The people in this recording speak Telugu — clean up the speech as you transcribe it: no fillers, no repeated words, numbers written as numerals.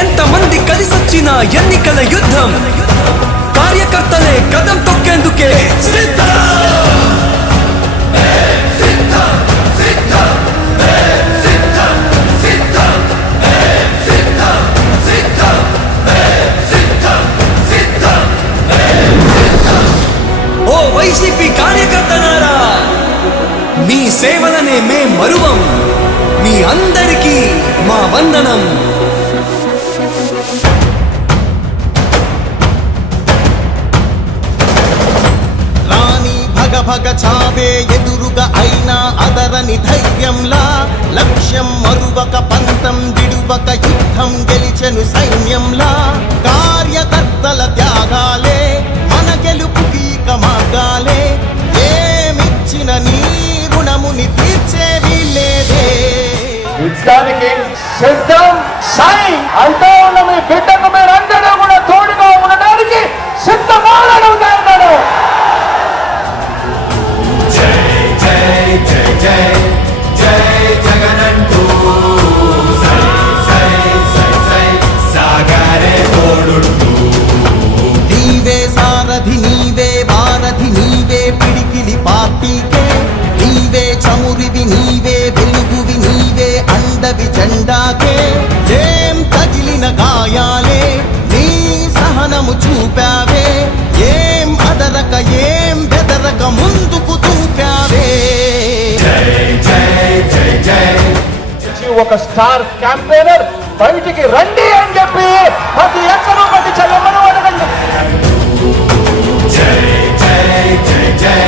ఎంతమంది కలిసొచ్చిన ఎన్నికల యుద్ధం కార్యకర్తలే కదం తొక్కేందుకే సిద్ధం. ఓ వైసీపీ కార్యకర్తలారా, మీ సేవలనే మే మరువం. మీ అందరికీ మా వందనం. రాణి భగ భగ చావే ఎదురుగా అయినా అదరని ధైర్యంలా, లక్ష్యం మరువక పంతం విడువక యుద్ధం గెలిచెను సైన్యంలా. కార్యకర్తల త్యాగాలే మన గెలుపుకి మార్గాలే, ఏమిచ్చిన నీ రుణముని తీర్చేవి లేదే. యుద్ధానికి సిద్ధం సై అంటూ ఉన్న మీ బిడ్డకు మీరందరూ కూడా తోడుగా ఉండడానికి సిద్ధమని అడుగుతారు. జై జై జై జై జై జగనంటూ సై సై సై సై సాగరే తోడుంటూ. నీవే సారథి నీవే వారధి నీవే పిడికిలి పార్టీకే, నీవే చమురివి నీవే వెలుగువి నీవే అండవి జెండాకే. ఏం తగిలిన గాయాలే నీ సహనము చూపావే, ఏం అదరక ఏం బెదరక ముందుకు దూకావే. జై జై జై జై ఒక స్టార్ క్యాంపెయినర్ బయటికి రండి అని చెప్పి ప్రతి ఎక్కడో ప్రతి చెల్లెమ్మను అడగండి. జై జై జై జై